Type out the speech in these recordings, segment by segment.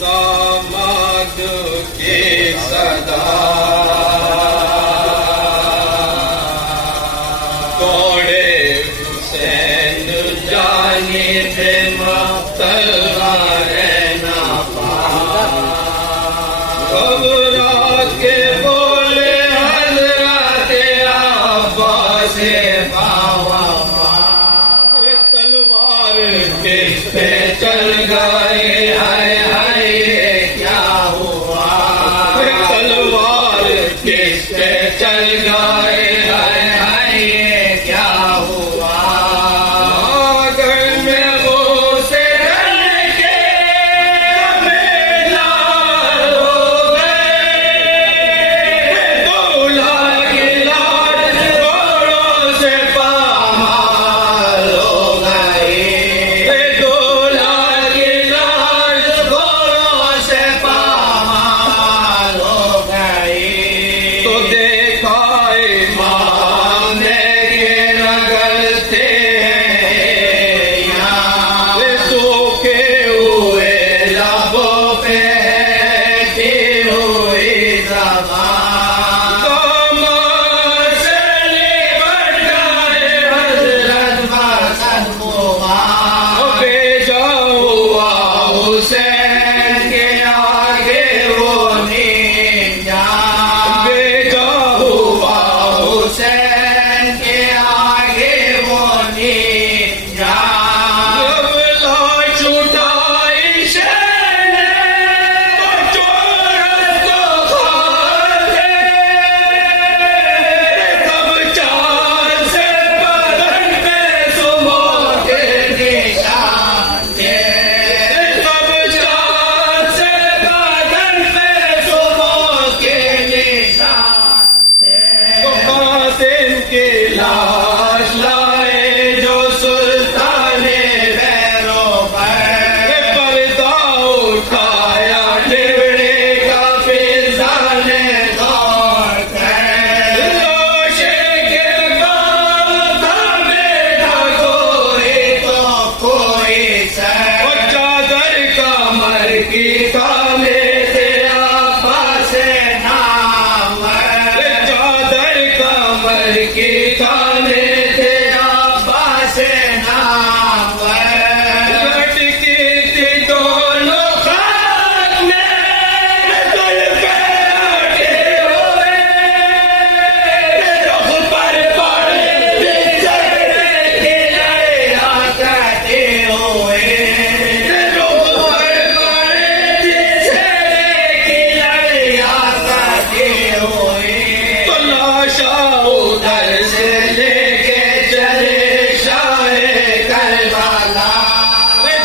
दामाद के सदा तोड़े हुसैन जाने थे तलवार ना घबरा के बोले हजरत अब्बास बाबा तलवार किस पे चल गए हाय हाय क्या हुआ तलवार किस पे चल गए हाय हाय क्या हुआ घर में वो से डर के मेला हो गए दूल्हा की लाज घोड़ों से पामाल हो गई दूल्हा की लाज घोड़ों से पामाल हो गई तो देखा इमाम ने ये नगर थे यहाँ सूखे हुए लबों पे दी हुई ज़बान दामाद से लिपट गए हज़रत हसन मुबारक भेजा हुआ हुसैन के आगे वो नीम जान भेजा हुआ हुसैन के आगे वो नीम जान जब लाश उठाई शहर तो चोर तो खाते तब चार से बदन पे सुबह के निशान थे तब चार से बदन पे सुबह के निशान थे तो कासिम की लाश लाए जो सुल्ताने पैरों पर पर्दा उठाया टिवड़े का फिजाने दौड़ कर लाशे के गाँव था बेटा कोई तो कोई सर और चादर कमर की काले थे आपा से नाम चादर कमर की काले थे आपा से नाम लटकी थी दोनों खाक में दिल पे अटे हुए रुख पर पड़े बिछड़े की लड़ाई करते हुए रुख पर पड़े बिछड़े की लड़ाई करते हुए तो लाशा उधर से लेके चले शाहे करबला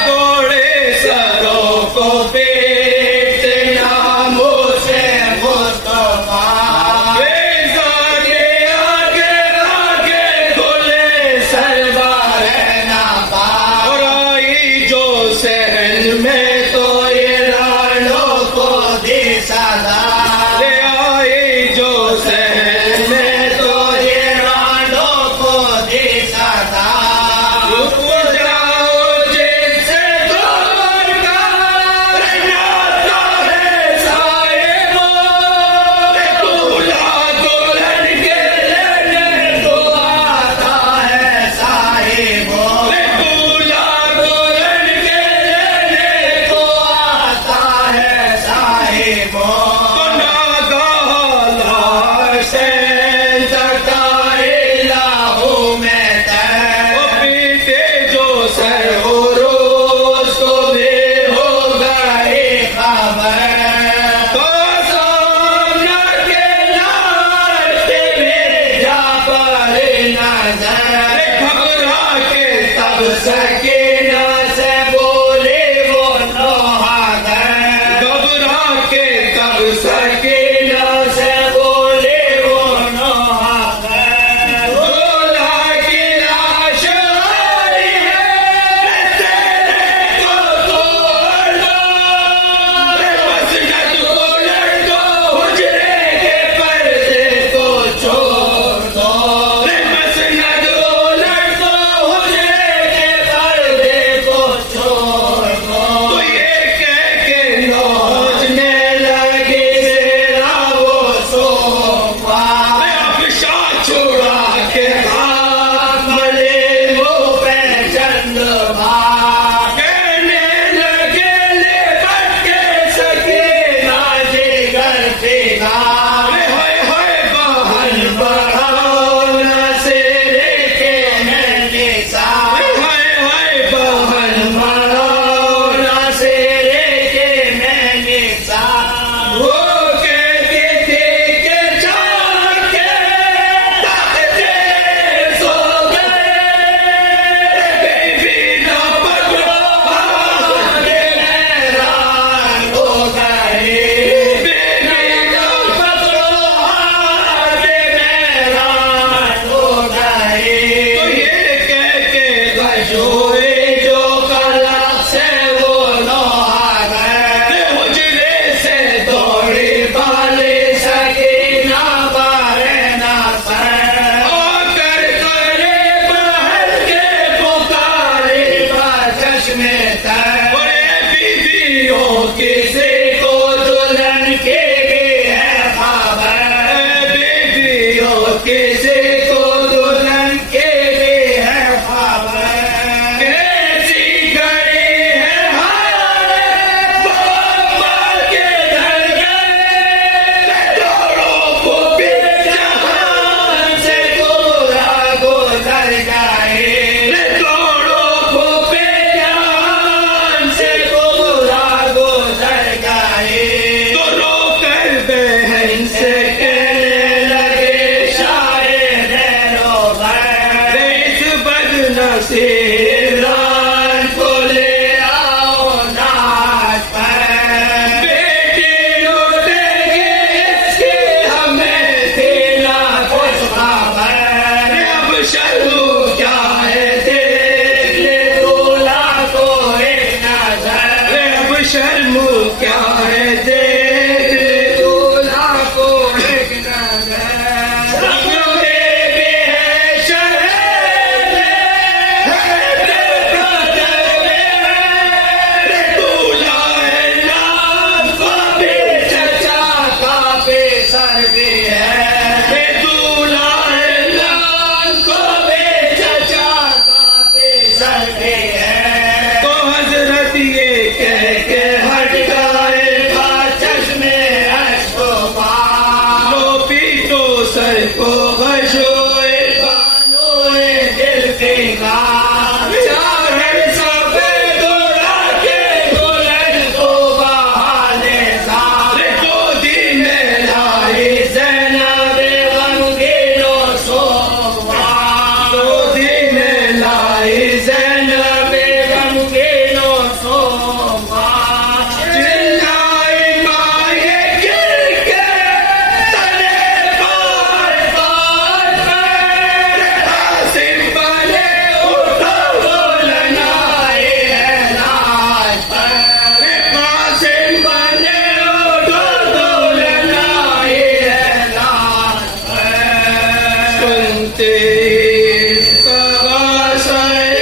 दौड़े सरों को बेटे नामों से मुस्तफा रेज़ा के आगे आगे खुले सरदार नाबा और आई जो सहन में तो ये लालों को दी सदा ले आई जो सहन में तो ये लालों को दी सदा रुक जाओ जिनसे दूर का नाता है साहिबो दूल्हा दुल्हन के लेने को आता है साहिबो दूल्हा दुल्हन के लेने को आता है साहिबो तो नागाह से तकाए लाहू में तय पीते जो सर उरूस को भी हो गई खबर तो सामना के लाते मेरे जा पर नजर घबरा के तब सकीना से बोले वो नौहागर घबरा के तब सकीना से बोले वो नौहागर दूल्हा की लाश आई है तेरे को तोड़ दो मसनद को लड़ दो हुजरे के पर्दे को छोड़ दो मसनद को लड़ दो हुजरे के पर्दे को छोड़ दो तो ये कह के नो किसी को दुल्हन के भी है खबर, बेटियों किसी को दुल्हन के भी है खबर। कैसी घड़ी है हाय बाबा के घर गए, जोड़ों को भी जहान से गोरा गुजर जाए, जोड़ों को भी जहान से गोरा गुजर जाए। तो रोकर बहन से कहने लगे शायद रोबर, इस बदनसीब रान को ले आओ नाच पर। बेटी लौटेगी इसकी हमें थी ना कुछ खबर, अब शर्मू क्या है देख ले दूल्हा को एक नजर, अब शर्मू क्या है देख ले दूल्हा को एक नजर। रंग में भी है शहद, है देखा चलवे, रे दूल्हा है नाम काफी चचा काफी सर भी है, रे दूल्हा है नाम काफी चचा काफी सर भी है। तो हजरत ये कह के हट गए था चश्मे अश्को पार, लो पीटो सर को घसोए बानोए दिल के गार। चाहर सफेद के दुल्हन को बहाने सार, गोदी में लाई ज़ैनब गमगीनो सोमवार, गोदी में लाई ज़ैनब गमगीनो सोमवार। चिल्लाई माये गिर के तने पार पार पर, हासिम बने उठो दुल्हन आई है नाच पर, हासिम बने उठो दुल्हन आई है नाच पर। सुनते सवासरे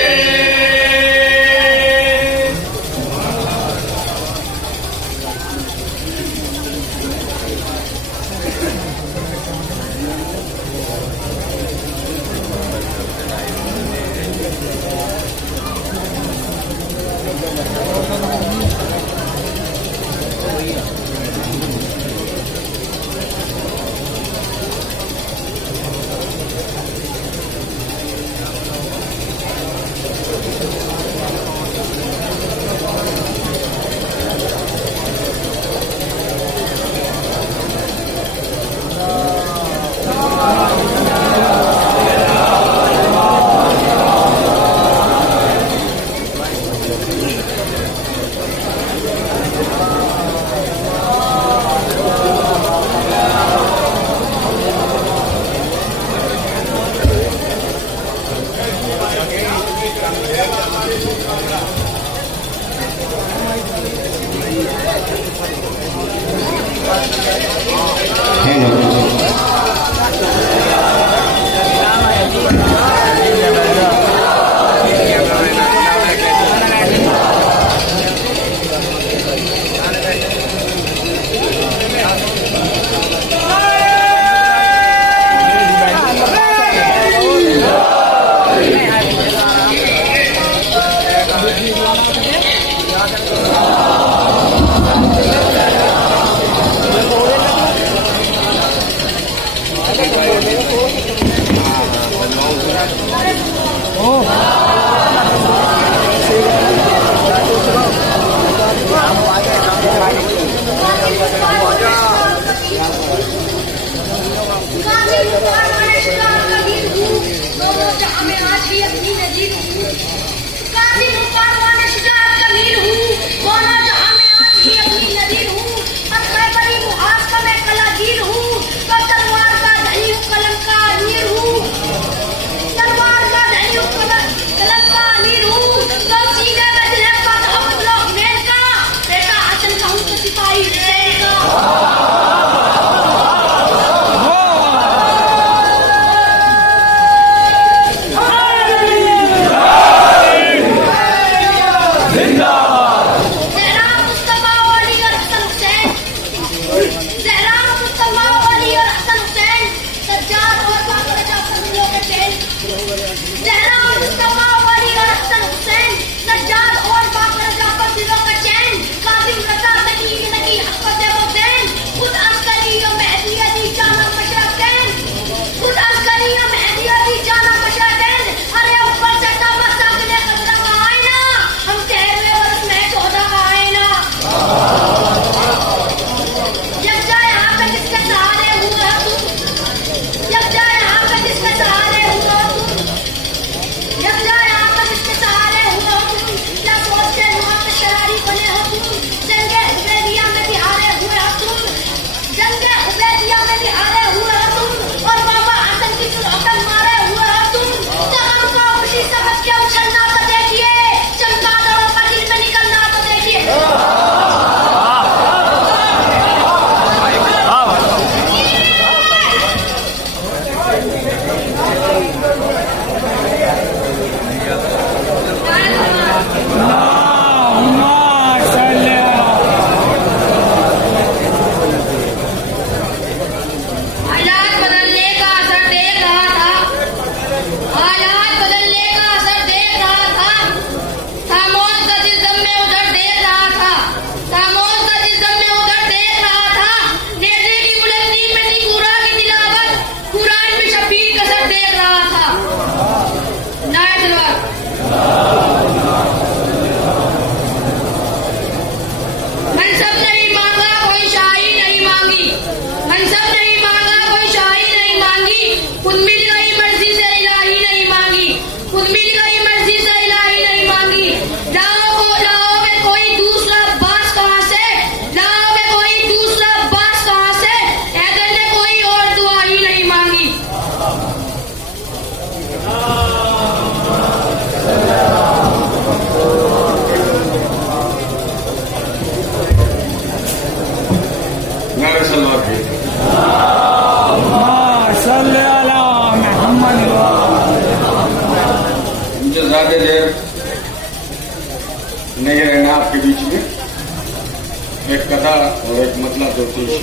और एक मतलब ज्योतिष।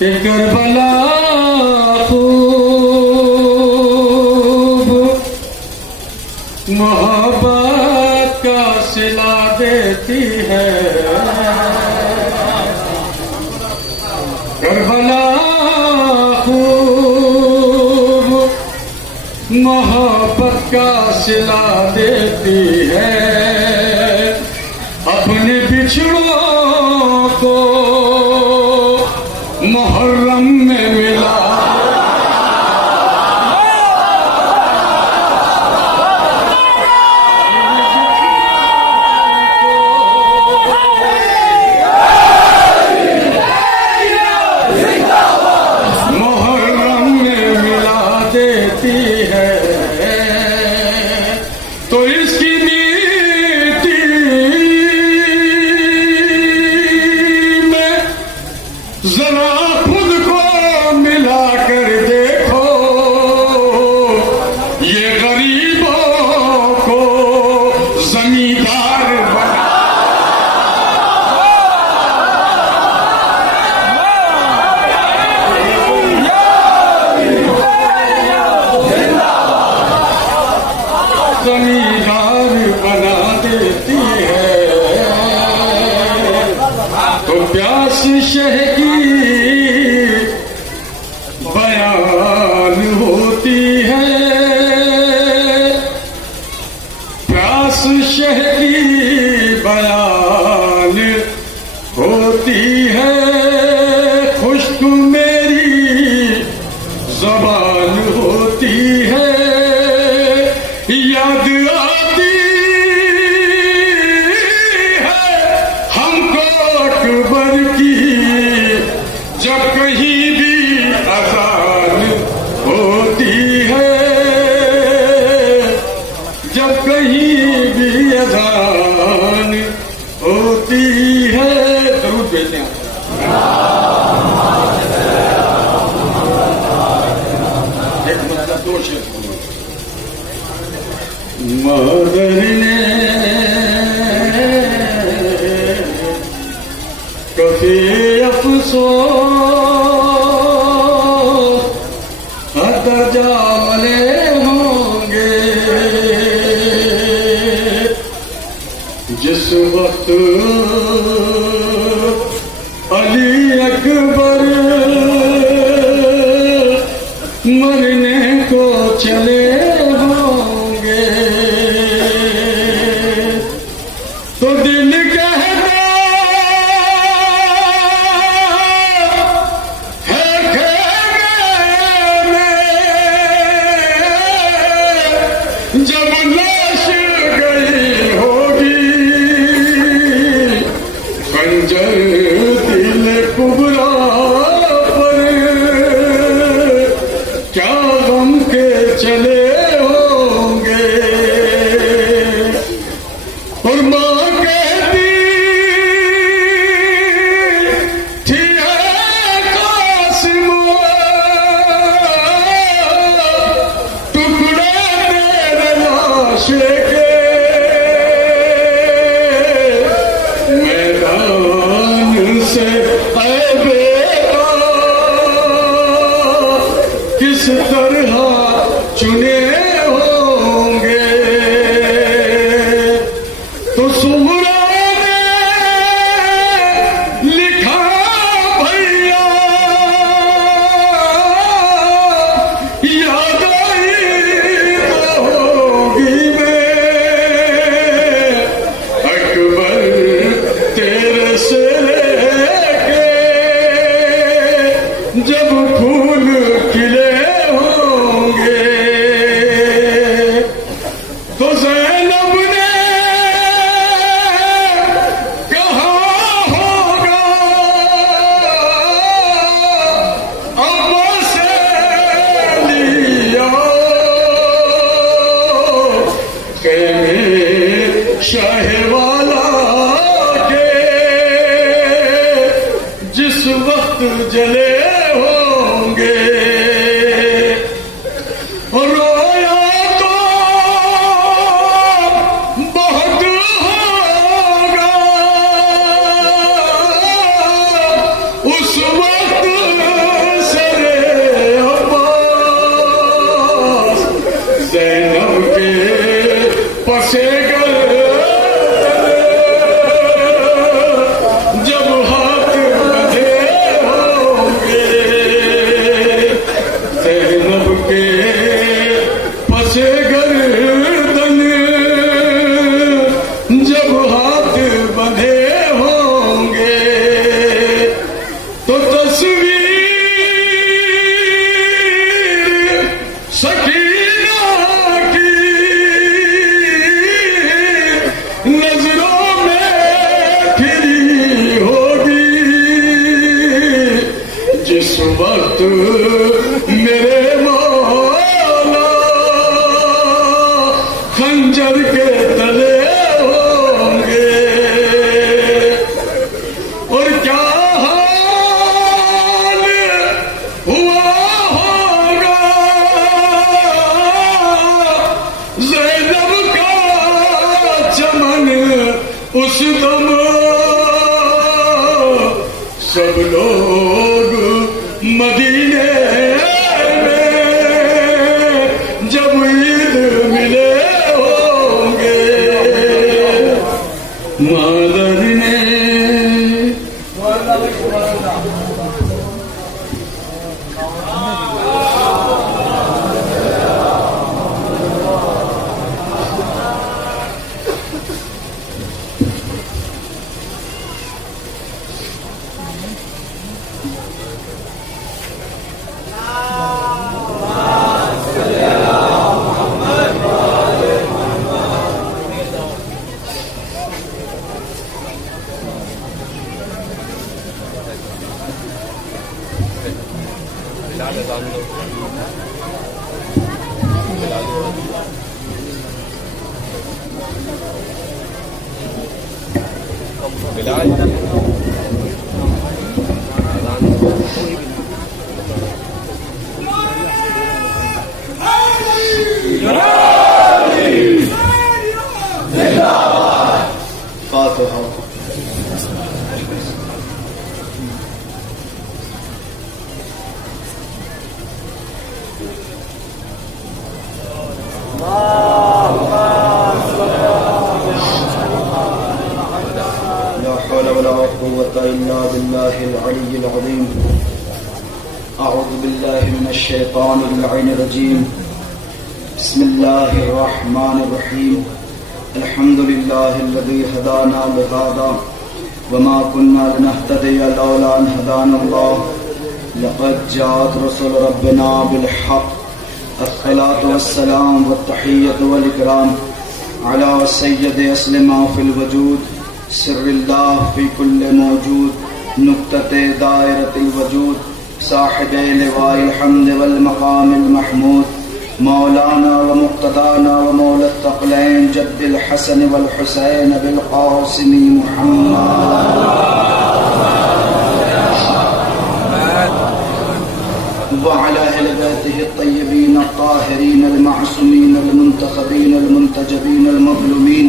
करबला खूब मोहब्बत का सिला देती है, करबला खूब मोहब्बत का सिला देती है, अपने बिछड़ों को मुहर्रम में मिला। मुहर्रम में मिला देती है, तो इसकी मीठी में जरा खुद को मिला कर देखो, ये गरीबों को जमींदार बना। जमींदार बना देती है, तो प्यास शह की बयान होती है, प्यास शह की बयान होती है, खुश्क मेरी ज़बान होती है, याद आती है हमको अकबर की, जब कहीं भी अज़ान होती है, जब कहीं भी अज़ान होती है। जरूर भेजते हैं। एक मतलब दो शेर मदर ने कभी अफसोस हद जामले होंगे, जिस वक्त अली अकबर मरने को चले होंगे, तो दिल कहता है खेमे में जब लाश गई होगी, खंजर दिल कुबरा पर क्या गम के चले होंगे, और माँ कहती थी कासिम टुकड़े तेरे लाशे के, मैदान से ऐ बेटा किस तरह चुने होंगे, तो सुहरा ने लिखा भैया याद आई तो होगी मैं, अकबर तेरे से लेके जब फूल खिले होंगे, तो ज़ैनब ने कहा होगा अब्बा से लिया, खेमे शाहवाला के जिस वक्त जले होंगे, रोया तो खंजर के तले होंगे। और क्या हाल हुआ होगा ज़ैनब का चमन उस दम, सब लोग मदीने में जब ईद मिले होंगे। मादर ने बिस्मिल्लाहिर्रहमानिर्रहीम अल्हम्दुलिल्लाहिल्लज़ी हदाना लिहादा वमा कुन्ना लिनहतदिया लौला अन हदानल्लाह लक़द जाअत रसूल रब्बिना बिलहक़ अस्सलातु वस्सलाम वत्तहिय्यतु वल इकराम अला सय्यदि अस्ल मा फिल वजूद सिर्रिल्लाह फी कुल्लि मौजूद नुक्तते दायरतिल वजूद साहिबे लिवाइल हम्द वल मकामिल महमूद मौलाना व मुक़्तदाना व मौला तक़लैन जद्दिल हसन वल हुसैन बिल क़ासिम मुहम्मद व अला अहलि बैतिहि अत्तय्यबीन अत्ताहिरीन अल-मअसूमीन अल-मुंतखबीन अल-मुंतजबीन अल-मज़लूमीन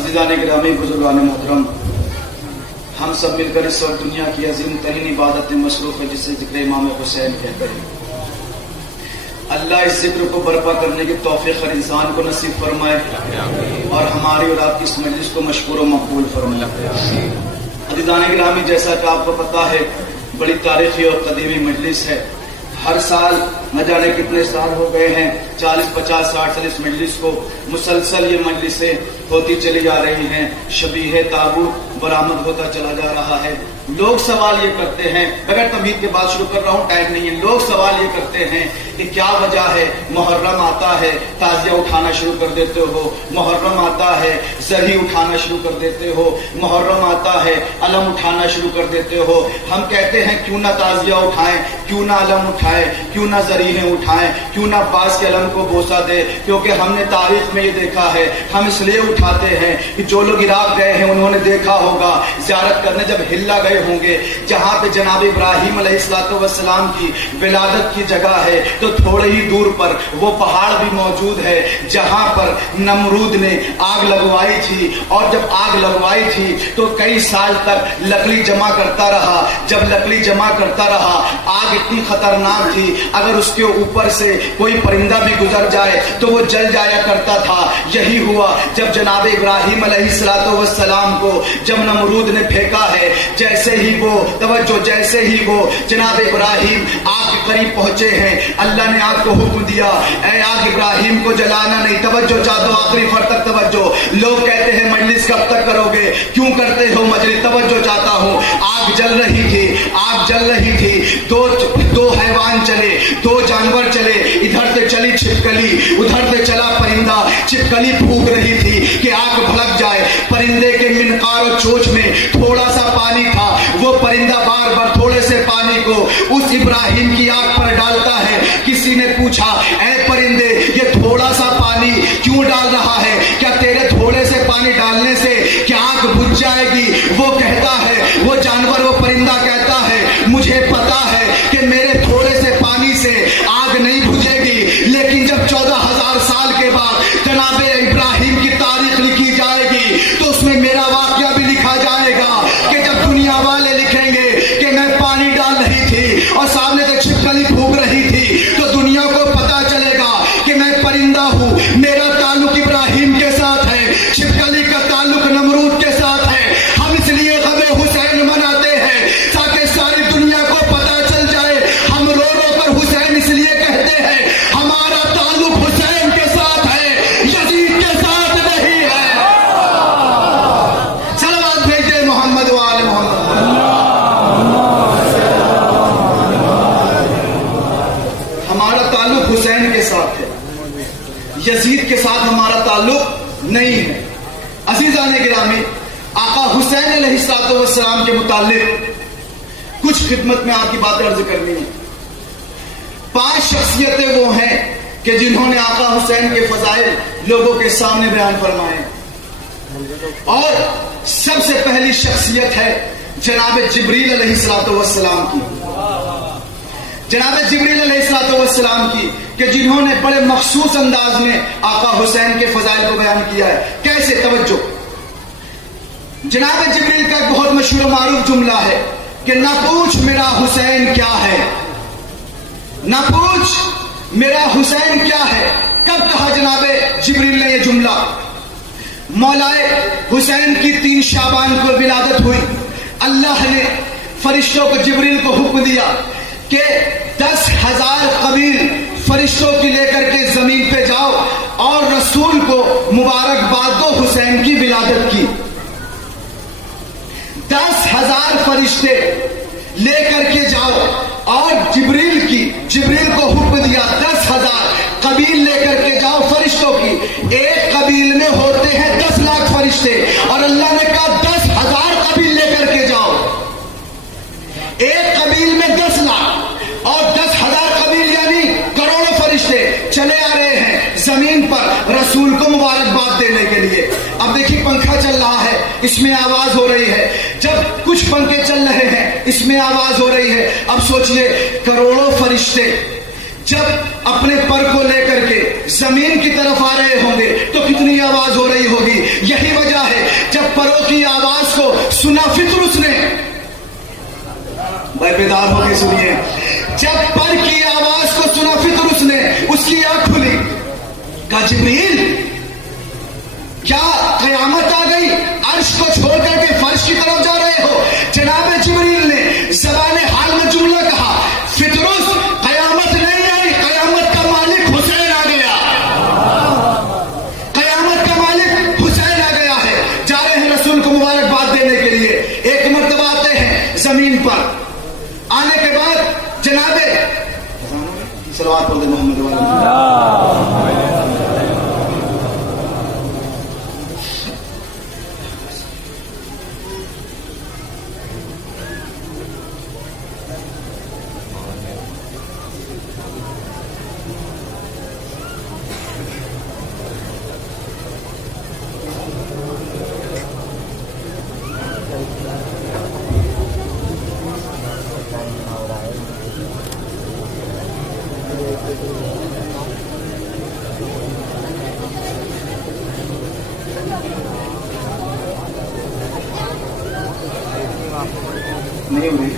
अज़ीज़ान गिरामी बुजुर्गान मोहतरम, हम सब मिलकर इस वक्त दुनिया की अजीम तरीन इबादत में मसरूफ है जिसे जिक्र इमाम हुसैन कहते हैं। अल्लाह इस जिक्र को बर्पा करने की तौफीक हर इंसान को नसीब फरमाए और हमारी और आपकी इस मजलिस को मशकूर व मकबूल फरमाए। अज़ीज़ान गिरामी, जैसा कि आपको पता है बड़ी तारीखी और कदीमी मजलिस है। हर साल न जाने कितने साल हो गए हैं, 40, 50, 60 साल इस मजलिस को मुसलसल ये मजलिसें होती चली जा रही हैं। शबीह ताबूत बरामद होता चला जा रहा है। लोग सवाल ये करते हैं, बगैर तमहीद के बात शुरू कर रहा हूँ, टाइम नहीं है। लोग सवाल ये करते हैं कि क्या वजह है, मुहर्रम आता है ताजिया उठाना शुरू कर देते हो, मुहर्रम आता है ज़री उठाना शुरू कर देते हो, मुहर्रम आता है अलम उठाना शुरू कर देते हो। हम कहते हैं क्यों ना ताजिया उठाएं, क्यों ना अलम उठाएं, क्यों ना ज़रीहें उठाएं, क्यों ना अब्बास के अलम को बोसा दे, क्योंकि हमने तारीख में ये देखा है। हम इसलिए उठाते हैं कि जो लोग इराक गए हैं उन्होंने देखा होगा, ज़ियारत करने जब हिल्ला गए होंगे जहां पे जनाब इब्राहिम अलैहिस्सलाम की विलादत की जगह है, तो थोड़े ही दूर पर वो पहाड़ भी मौजूद है जहां पर नमरूद ने आग लगवाई थी। और जब आग लगवाई थी तो कई साल तक लकड़ी जमा करता रहा। जब लकड़ी जमा करता रहा, आग इतनी खतरनाक थी, अगर उसके ऊपर से कोई परिंदा भी गुजर जाए तो वो जल जाया करता था। यही हुआ जब जनाब इब्राहिम अलैहिस्सलाम को जब नमरूद ने फेंका है, जैसे ही वो तवज्जो, जैसे ही वो जनाब इब्राहिम आग करीब पहुंचे हैं। अल्लाह ने आग को हुक्म दिया, ऐ आग इब्राहिम को जलाना नहीं, तवज्जो चाहते हो आखिरी फर तक तवज्जो। लोग कहते हैं मजलिस कब तक करोगे, क्यों करते हो मजलिस, तवज्जो चाहता हूं। आग जल रही थी, आग जल रही थी, दो हैवान चले, दो जानवर चले, इधर से चली छिपकली, उधर से चला परिंदा। छिपकली फूंक रही थी कि आग भड़क जाए, परिंदे के मिनकार और चोंच में थोड़ा सा पानी था, वो परिंदा बार बार थोड़े से पानी को उस इब्राहिम की आग पर डालता है। किसी ने पूछा, ऐ परिंदे ये थोड़ा सा पानी क्यों डाल रहा है, क्या तेरे थोड़े से पानी डालने से क्या आग बुझ जाएगी? वो कहता है, वो जानवर, वो परिंदा कहता है, मुझे पता है कि मेरे थोड़े से पानी से आग नहीं बुझेगी, लेकिन जब 14,000 साल के बाद जनाब इब्राहिम की तारीख लिखी जाएगी तो उसमें मेरा वाकया भी लिखा जाएगा कि जब दुनिया वाले लिखेंगे कि मैं पानी डाल रही थी और सामने से छिपकली फूंक रही थी, तो दुनिया को पता चलेगा कि मैं परिंदा हूं, मेरा ताल्लुक इब्राहिम के साथ है, छिपकली का ताल्लुक नमरूद के साथ है। हम इसलिए गमे हुसैन मनाते हैं ताकि सारी दुनिया को पता चल जाए। हम रो रो कर हुसैन इसलिए कहते हैं, हमारा ताल्लुक हुसैन के साथ है, यजीद के साथ नहीं है। सलावत भेजे मोहम्मद वाले मोहम्मद। हमारा ताल्लुक हुसैन के साथ है, यजीद के साथ हमारा ताल्लुक नहीं है। अजीजान गिरामी, आका हुसैन अलैहिस्सलाम के मुतालिक कुछ खिदमत में आपकी बातें अर्ज करनी है। 5 शख्सियतें वो हैं कि जिन्होंने आका हुसैन के फजाइल लोगों के सामने बयान फरमाए, और सबसे पहली शख्सियत है जनाब जिब्रील अलैहिस्सलाम की, जनाब जिब्रील अलैहिस्सलाम की, कि जिन्होंने बड़े मखसूस अंदाज में आका हुसैन के फजाइल को बयान किया है। कैसे, तवज्जो। जनाब जिब्रील का एक बहुत मशहूर मारूफ जुमला है कि ना पूछ मेरा हुसैन क्या है, ना पूछ मेरा हुसैन क्या है। कब कहा जनाब जिब्रील ने यह जुमला? मौलाए हुसैन की 3 शाबान को विलादत हुई। अल्लाह ने फरिश्तों को, जिब्रील को हुक्म दिया कि 10,000 कबील फरिश्तों की लेकर के जमीन पे जाओ और रसूल को मुबारकबाद दो हुसैन की विलादत की। 10,000 फरिश्ते लेकर के जाओ और जिब्रील को हुक्म दिया 10,000 कबील लेकर के जाओ फरिश्तों की। एक कबील में होते हैं 10 लाख फरिश्ते और अल्लाह ने कहा 10,000 कबील लेकर के जाओ। एक कबील में 10 लाख और 10,000 कबील यानी करोड़ों फरिश्ते चले आ रहे हैं जमीन पर रसूल को मुबारकबाद देने के लिए। अब देखिए पंखा चल रहा है, इसमें आवाज हो रही है। जब कुछ पंखे चल रहे हैं इसमें आवाज हो रही है। अब सोचिए करोड़ों फरिश्ते जब अपने पर को लेकर के जमीन की तरफ आ रहे होंगे तो कितनी आवाज हो रही होगी। यही वजह है जब परों की आवाज को सुना फितरुस ने, भाई बेदार होकर सुनिए, जब पर की आवाज को सुना फितरुस ने, उसकी आंख खुली, कहा जिब्रील क्या कयामत आ गई, अर्श को छोड़ करके फर्श की तरफ जा रहे हो? जनाब जिब्रील ने ज़बाने हाल में जुमला कहा, फितरुस कयामत नहीं आई, कयामत का मालिक हुसैन आ गया, कयामत का मालिक हुसैन आ गया है। जा रहे हैं रसूल को मुबारकबाद देने के लिए। एक मर्तबा आते हैं जमीन पर, आने के बाद जनाबे सलवात बोल दे मोहम्मद वाला। नहीं हुई।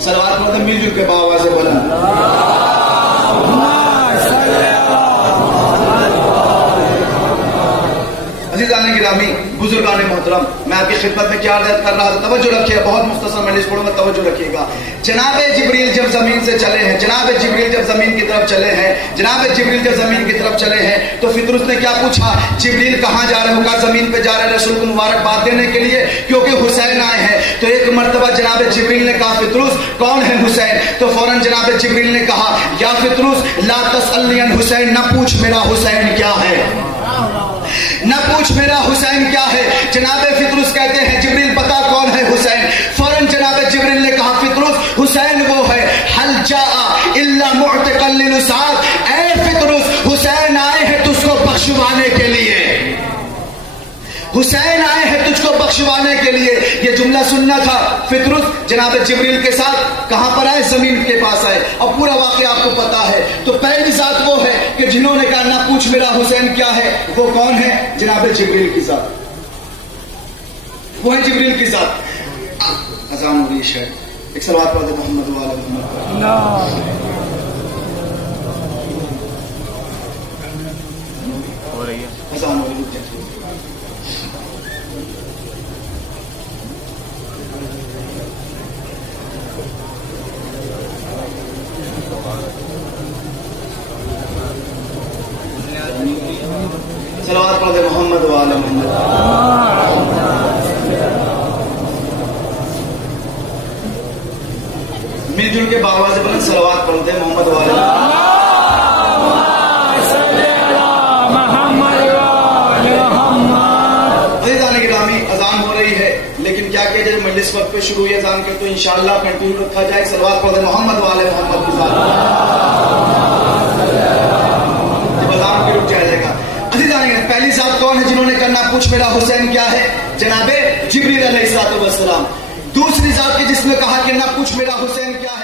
सलवात मतलब मिलजुल के बाबा से बोला। अज़ीज़ान गिरामी, बुजुर्गान मोहतरम, मैं आपकी खिदमत में क्या अर्ज़ कर रहा था, तवज्जो रखिए, बहुत मुख्तसर मैं पढ़ूंगा, तवज्जो रखिएगा। जनाब जिब्रील जब जमीन से चले हैं, जनाब जिब्रील जब जमीन की तरफ चले हैं, जनाब जिब्रील जब जमीन की तरफ चले हैं, तो फितरुस ने क्या पूछा, जिब्रील कहाँ जा रहे हो? कहा जमीन पे जा रहे हैं रसूल को मुबारकबाद देने के लिए, क्योंकि हुसैन आए हैं। तो एक मर्तबा जनाब जिब्रील ने कहा, फितरुस कौन है हुसैन? तो फौरन जनाब जिब्रील ने कहा, या फितरुस ला तसअलनी अन हुसैन, न पूछ मेरा हुसैन क्या है, न पूछ मेरा हुसैन क्या है। जनाब फितरुस कहते हैं, जिब्रील बता कौन है हुसैन? फौरन जनाब जिब्रील ने कहा, फितरुस हुसैन वो है, हल जाआ इल्ला मुअतकल लिनुसाद, ऐ फितरुस हुसैन आए हैं तुझको बख्शवाने के लिए, हुसैन आए हैं तुझको बख्शवाने के लिए। ये जुमला सुनना था। फितरुस जनाब जिब्रील के साथ कहां पर आए? जमीन के पास आए। और पूरा वाकया आपको पता है। तो पहली जात वो है कि जिन्होंने कहा ना पूछ मेरा हुसैन क्या है, वो कौन है? जनाब जिब्रील की जात, वो है जिब्रील की जात। अज़ान हो रही है शायद, एक सलवात पढ़ दे मोहम्मद वाले मोहम्मद। हो रही है अज़ान हो रही है। सलवात पढ़ दे मोहम्मद वाले मोहम्मद। मिलजुल के बाबा से बोले सलवात पढ़ दे मोहम्मद वाले। अजान हो रही है, लेकिन क्या कहते हैं मजलिस वक्त पे शुरू हुई अजान के, तो इंशाअल्लाह कंटिन्यू रखा जाए। सलवात पढ़ दे मोहम्मद वाले मोहम्मद की जात। जब अजान के रुक जाएगा। पहली जात कौन है जिन्होंने करना पूछ मेरा हुसैन क्या है? जनाबे जिब्रील अलैहिस्सलाम। दूसरी जात की जिसने कहा कि ना पूछ मेरा हुसैन क्या है,